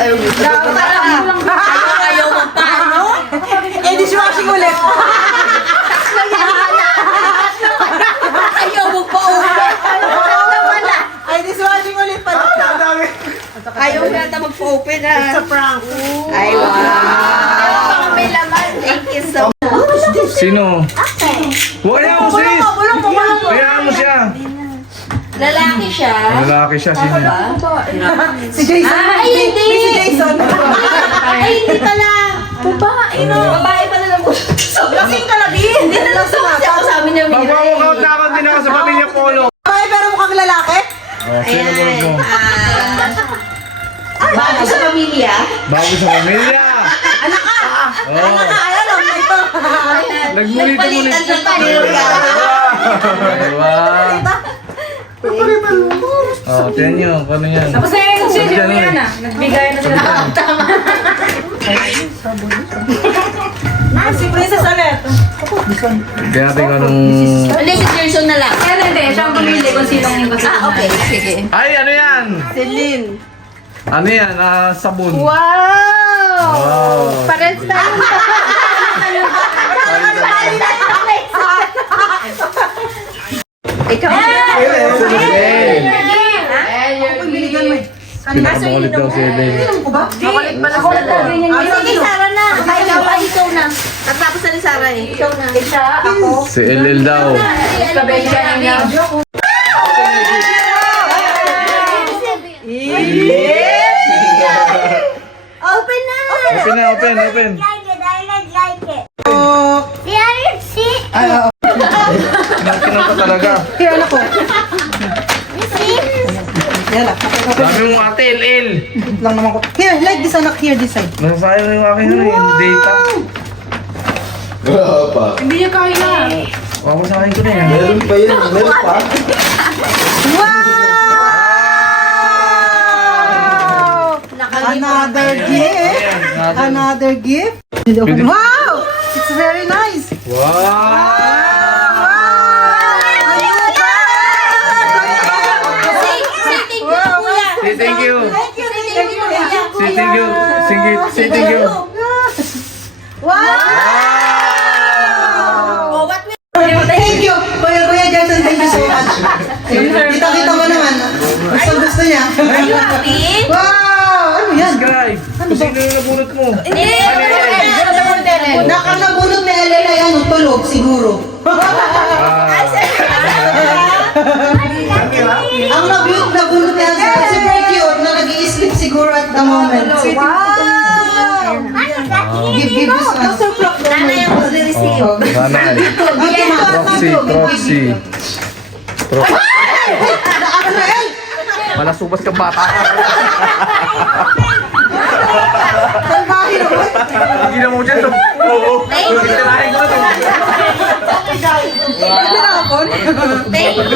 Ayaw magpaano? Eh, dishwashing ulit. Ayaw magpa-open. Ay, dishwashing ulit pala. Ayaw na magpa-open ha. It's a prank. Ay, wow. May laman. Thank you so much. Sino? Wala mo sis! Kayaan mo siya! Lalaki siya. Lalaki siya, sino? Si Jason. Ay, hindi. Si Jason. Ay, hindi pala. Babae, no? Babae pala lang po. Lasing ka lagi. Hindi na lang sumasi ako sa amin yung Magwawalkout na ako din ako sa pamilya Polo. Ay, pero mukhang lalaki. Oh, sino bulog mo? Bago sa pamilya. Bago sa pamilya! Anak ka. Oh. Anak ka. Ayan o, ito. Nagmulit-mulit. Nagpalitan ng pamilya. Ay, wow! Oh, tiyan nyo, paano yan? Tapos na yung studio mo yan ah. Nagbigay na sila. Si Princess ulit. Kaya natin anong... Hindi, si Gerson na lang. Kaya hindi, siya ang pumili kung sinong yung gusto. Ah, okay. Sige. Ay, ano yan? Celine. Ano yan? Sabon. Wow! Wow! Pares tayo. Ikaw. Binigyan mo eh. Pinakamulit daw si Eden. Alam ko ba? Makulit pala sila. Sige, Sara na. Ikaw na. Natapos na ni Sara eh. Ikaw na. Siya, ako. Si LL daw. Kabensya niya. Open na. Open na, open, open. Kinang ka talaga. Here, anak ko. Yan lang. Sabi mo ate, LL. Lang naman ko. Here, like this anak. Here, this side. Nasasayang na yung akin yung data. Hindi niya kaya. Wawasakin ko na yan. Meron pa yun, meron pa. Another gift. Another gift. Wow! It's very nice. Wow! Say thank you, kuya. Say thank you. Say thank you. Say thank you. Say thank you. Wow! Oh, what we... Thank you. Kuya Jason, thank you so much. Kita-kita mo naman. Gusto niya. Are you happy? Wow! Ano yan? Guys, kung sino yung nabunot mo? Hindi. Nakanabunot ni Alela yan, tulog siguro. Ang nabunot niya, super cute, na nag-i-sleep siguro at the moment. Wow! Give this one. Nana yung mag-receive. Nanay. Proxy. Malasubas ka bata ka. Talbahi naman. Hindi na mo dyan. Thank you. Thank you.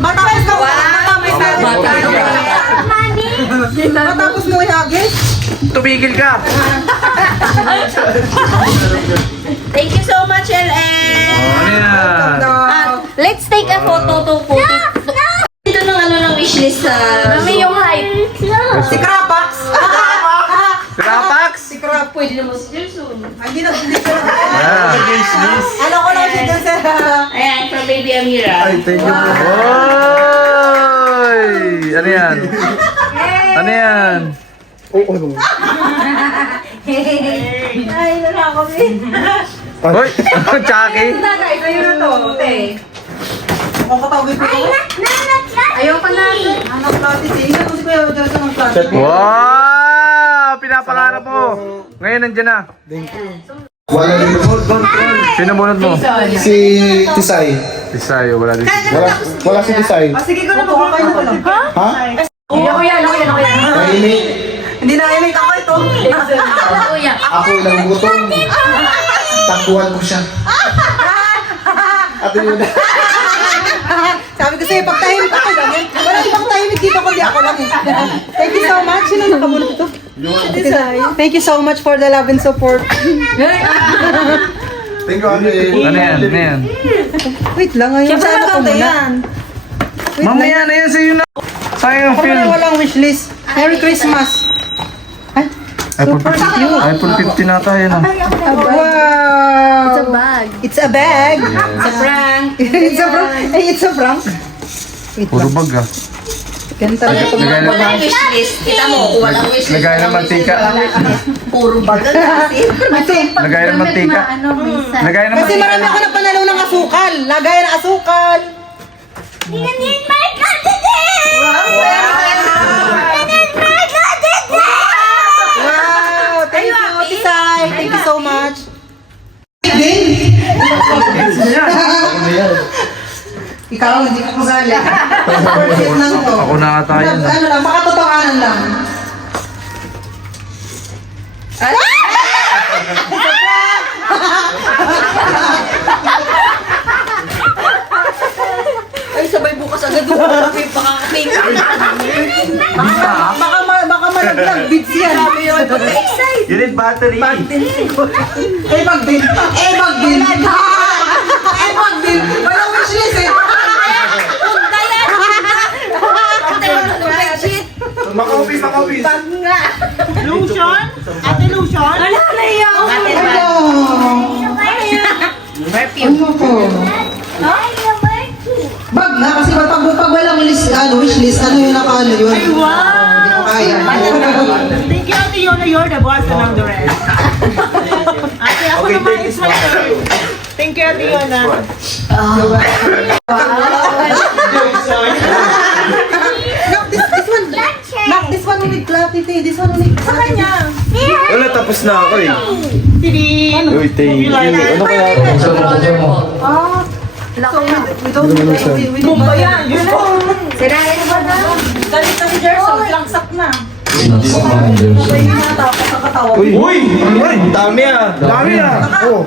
Matapos mo. Matapos mo ihagis. Tumigil ka. Thank you so much, LL. Ano yan? Let's take a photo to put it. Ito ng ano ng wishlist sa... Mami yung height. Si Krapax. Krapax? Si Krapax. Pwede naman si Gerson. Hindi na. Yeah. Ano ko lang siya dun sa... Ayan, from Baby Amira. Ay, thank you po. Oy! Ano yan? Ano yan? Oo, ano? Ay, nala ako. Hoy! Chucky? Tatay, sa'yo na to. Te. Ang katawid ko. Ayaw pa na. Anak natin si Ina ko si Kuya Jason ng class. Wow! Pinapangarap mo. Ngayon nandiyan na. Wala din po. Sino bunot mo? Si Tisay. Isayo, wala din. Wala si Tisay. Sige ko na mag-okay na ko lang. Ha? Ako yan. Tahimik. Hindi na imik ako ito. Kuya. Ako ilang gutom. Takbuhan ko siya. At yun na. Sabi ko sa'yo, pag tahimik ako ganyan. Wala ibang tahimik dito kundi ako lang eh. Thank you so much. Sino nakabunot ito? Thank you so much for the love and support. Thank you, Ate. Ano yan? Ano yan? Wait lang, ngayon sa ano ko muna. Mamaya na yan sa'yo na. Sayang ang film wishlist. Merry Christmas. Ay, super cute. iPhone 15 na tayo na. Wow. It's a bag. It's a bag. It's a prank. It's a prank. Ay, it's a prank. Wait Puro lang. bag ah. Ganda. Lagay na Walang wishlist. Kita mo, walang wishlist. Lagay na mantika. Puro bag kasi. Lagay na mantika. Lagay na Kasi mantika. marami ako napanalo ng asukal. Lagay ng asukal. Wow! Thank you, Tisay. Thank you so much. Ikaw, hindi ka kasali. Perfect lang to. Ako na ata yun. Ano lang, makatotohanan lang. Ay, sabay bukas agad yung pakakaping. Baka malaglag, bids yan. Unit battery. Eh, mag-bin. Eh, mag-bin. Eh, mag-bin. Walang wishlist eh. Makaupis. Lotion? Ate lotion? Wala na yan. Ate bag. Ano to? Bag na, kasi pag walang list, wishlist, ano yung nakaano yun? Ay, wow! Hindi ko kaya. Thank you, Ate Yona. You're the boss and I'm the rest. Ate, ako naman is my turn. Thank you, Ate Yona. Nak, this one only clarity. This one only clarity. Wala, tapos na ako eh. Tidi! Uy, thank you. Ano kaya? Bumba yan! Yun po! Sirayan mo ba na? Galit na si Gerson. Langsak na. Uy! Dami ah! Dami ah! Oh!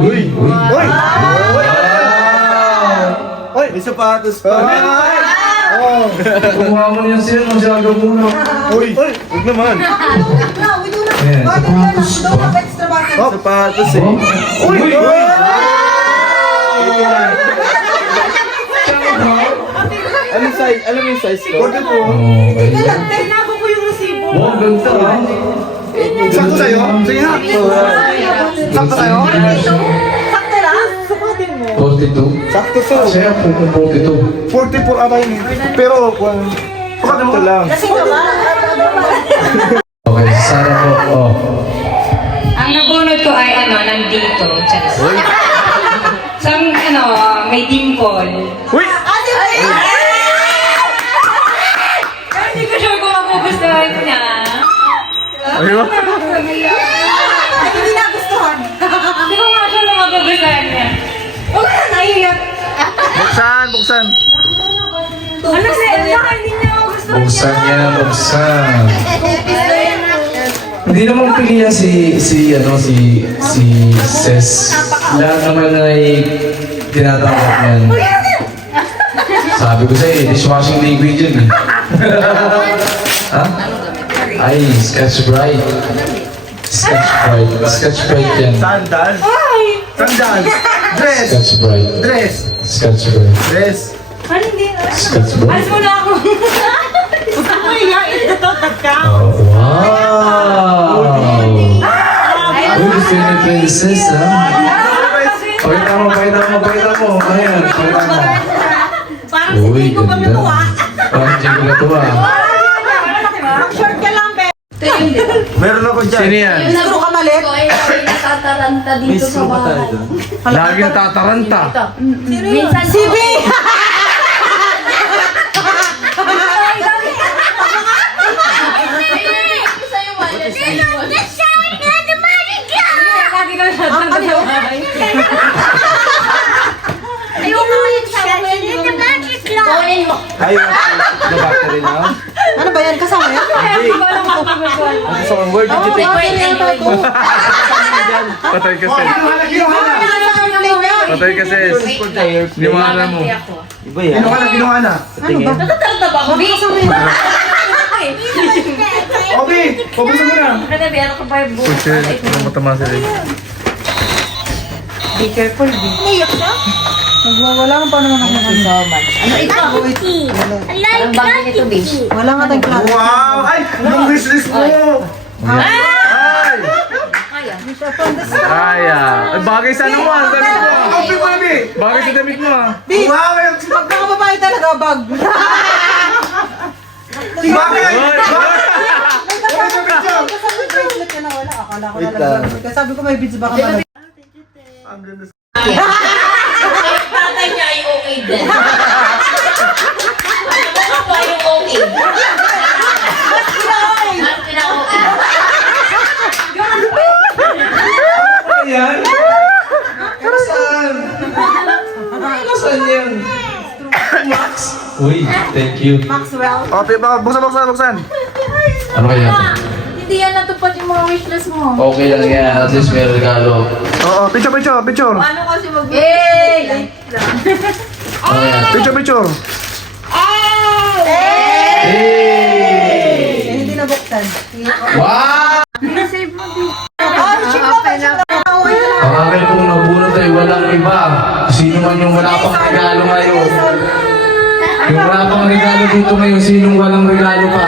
Uy! May sapatos pa! Kumuha mo niyan siya, masyado muna. Uy! Huwag naman! Sapatos eh! Uy! Anong size? Alam mo yung size ko? Tinago ko yung resibo. Wow, ganda ah. Sakto sa'yo? Sige ha! Sakto sa'yo? Sakto lang. Sukatin mo. 42. Sakto to! Saya po kung 42. 44 ata yun. Pero, sakto lang. Kasi naman. Okay, Sarah po. Oh. Ang nabunod ko ay nandito. Sa may dimple. Uy! Hindi ko sure kung magugustuhan niya. Ayun! Ay, hindi nagustuhan. Hindi ko nga sure kung magugustuhan niya. Wala na, naiyak. Buksan! Ano na, hindi niya magustuhan. Buksan niya, buksan. Hindi naman pilihan si Ses. Lahat naman ay tinatanggap yan. Sabi ko sa'yo, dishwashing liquid yun eh. Ha? Ay, Sketch Bright. Sketch Bright yan. Sandal! Sandal! Dress! Sketch Bright. Dress! Sketch Bright. Dress! Ano, hindi. Sketch Bright. Alis mo na ako. Uy, yain na to. Tagka. Oh, wow! Uy, gusto yun ni Princess, ha? Pakita mo. Ayan, pakita mo. Parang Uy, hindi ko ba ganda. natuwa? Parang hindi ko natuwa. Short ka lang, be. Meron ako dyan. Sino yan? Siguro ka mali. Ko ay natataranta dito sa bahay. Lagi natataranta. Minsan Si B! Lagi na siya dito sa bahay. Kunin mo. Ayun. The battery now. Ano ba yan? Kasama yan? Hindi ko alam magugustuhan. Ano sa word did you take? Patay ka sis. Patay ka sis. Liwanag mo. Iba yan. Kinuha na. Ano ba? Natataranta ba ako? Obi! Pabusan mo na. Ano ba, ano ka ba yung buhay? Puche, ano matama sila. Be careful, B. Wala nga pa naman ako nakita. Ano ito? Parang bagay nito, Bish. Wala nga tayong klase. Wow! Ay! Yung wishlist mo! Ay! Kaya. Ay, bagay sa ano mo, ang damit mo. Kapi mo, Abi! Bagay sa damit mo. Wow! Pag mga babae talaga, bag. Bakit? Sabi ko, bracelet ka na wala. Akala ko na lang. Sabi ko may beads baka malagay. Ang ganda. Tatay niya ay okay din. Ako ay okay. Mas pina-okay. Ayan. Nasaan? Nasaan yan? Max. Uy, thank you. Maxwell. O, buksan. Ano kaya ito? Hindi yan natupad yung mga wishlist mo. Okay lang yan. At least may regalo. Oo, picture. Ano kasi Yay! Ano yan? Picture. Hey! Hindi nabuksan. Wow! Ang akin pong nabunot ay walang iba. Sino man yung wala pang regalo ngayon. Yung wala pang regalo dito ngayon, sinong walang regalo pa?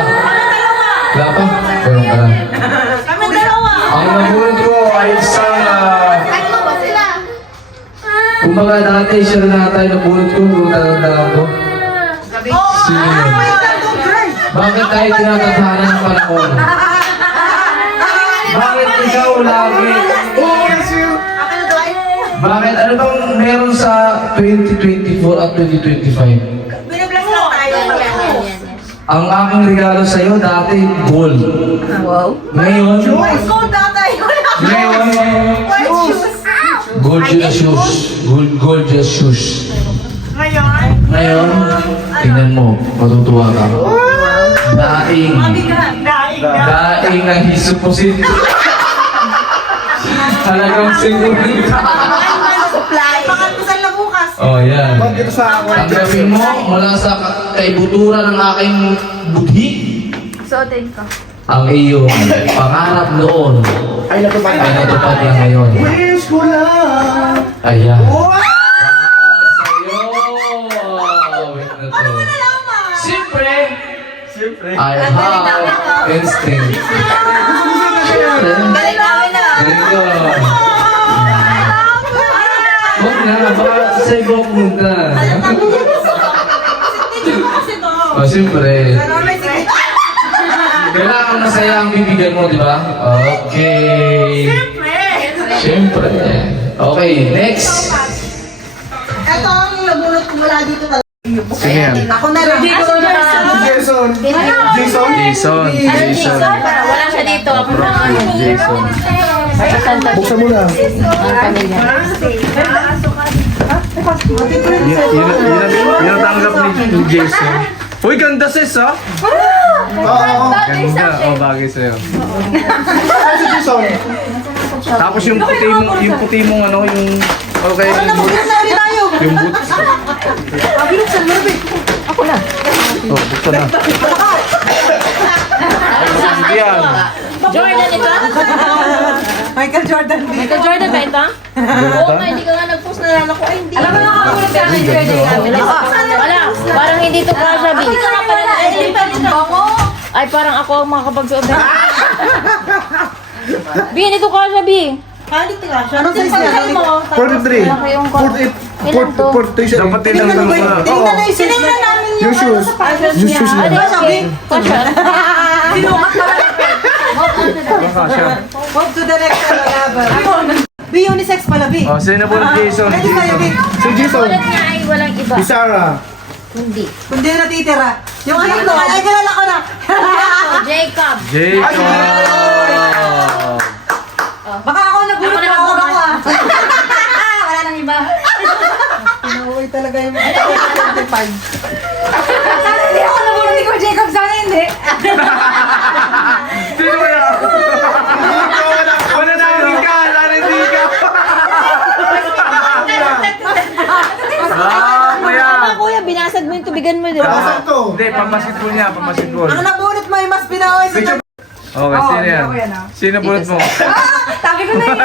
Wala pa? Meron ka lang. Kami dalawa. Ang nabunot ko ay isang... Ano ba sila? kumbaga dati, siya na tayo nabunot ko kung tatandaan ko. Sino? Bakit tayo tinatadhana ng panahon? Bakit ikaw lagi? Oh, yes you! Bakit ano bang meron sa 2024 at 2025? Binibless lang tayo. Ang aking regalo sa iyo dati gold. Wow. Ngayon, Gold tatay. ngayon, White shoes. gorgeous shoes. Gorgeous shoes. Ngayon. Ngayon, tingnan mo, matutuwa ka. Daing. Daing ang hisupusin. Talagang sigurita. Supply. Pakatusan na bukas. Oh, yan. Bakit sa ako? Tanggapin mo mula sa kaibuturan ng aking budhi Suotin ko. ang iyong pangarap noon Ay, natupad ay natupad na ngayon. Wish ko lang! Ayan. Wow! Sa'yo! Wait na to. Siyempre, I have instinct. Siyempre. Galing namin na. Ganito. Huwag na, baka sa iba pumunta. O, siyempre. Kailangan masaya ang bibigyan mo, di ba? Okay. Siyempre. Okay, next. Ito ang nabulot ko mula dito talaga. Sige yan. Ako na lang. Jason! Jason. Wala siya dito. Ako na ano. Jason. Buksan mo na. Yun ang tanggap ni Jason. Uy, ganda sis ha? Oo. Ganda. O, bagay sa'yo. Si Jason. Tapos yung puti mong ano, yung... Okay, yung Nabulot boots. na ulit tayo. Yung boots. Binuksan mo rin. Oh, buksan na. Hindi yan. Jordan ito? Michael Jordan. Michael Jordan ba ito? Oo nga, hindi ka nga nag-post na lang ako. Ay, hindi. Alam mo nakakulit sa akin Jordan. Wala. Parang hindi ito kasabi. Hindi ka nga pala na-edit ako. Ay, parang ako ang makakapagsuot na. Bin, ito kasabi. Halit ka siya. Anong size niya? 43. Malaki yung 48. Ilan to? 47. Dapat tinanggal mo na. Tinignan na yung shoes. Tinignan namin Yung shoes. Yung shoes Ano niya. yung kasha? Hope to the next level. B, unisex pala, B. Oh, sino po ng Jason? Pwede sa'yo, B. Si Jason. Ulat niya ay walang iba. Si Sarah. Hindi. Kung di na natitira. Yung anak ko, ay kilala ko na. Jacob. Jason! Baka ako nabulot Ako na na ako nabulot. ako. Wala nang iba. Pinauwi talaga yung mga 25. Sana hindi ako nabulot ni Ko Jacob. Sana hindi. Sino ba yan? Wala na hindi ka! Wala hindi ka! Ah, kaya! Kuya, binasag mo yung tubigan mo, di ba? Pasok to. Hindi, pamasketball niya, pamasketball. Ang nabulot mo ay mas pinauwi sa Okay, sino yan? Sino bulot mo? Sabi ko na yun.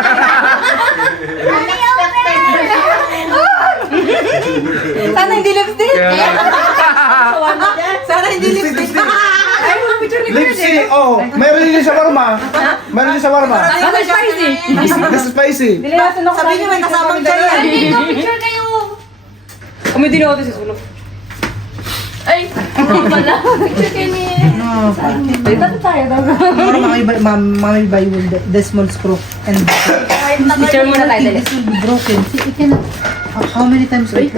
Sana hindi lipstick. Sana hindi lipstick. Ay, mga picture ni Kuya Lipsy, oh, meron din sa shawarma. Meron din sa shawarma. Ano spicy? Mas spicy. Sabi niyo may kasamang dyan. Picture kayo. Umidi na ako sa sulok. Ay, wala. Picture kayo ni... Dito tayo. Mami by Desmond Screw and Picture muna tayo, dali. broken. How many times I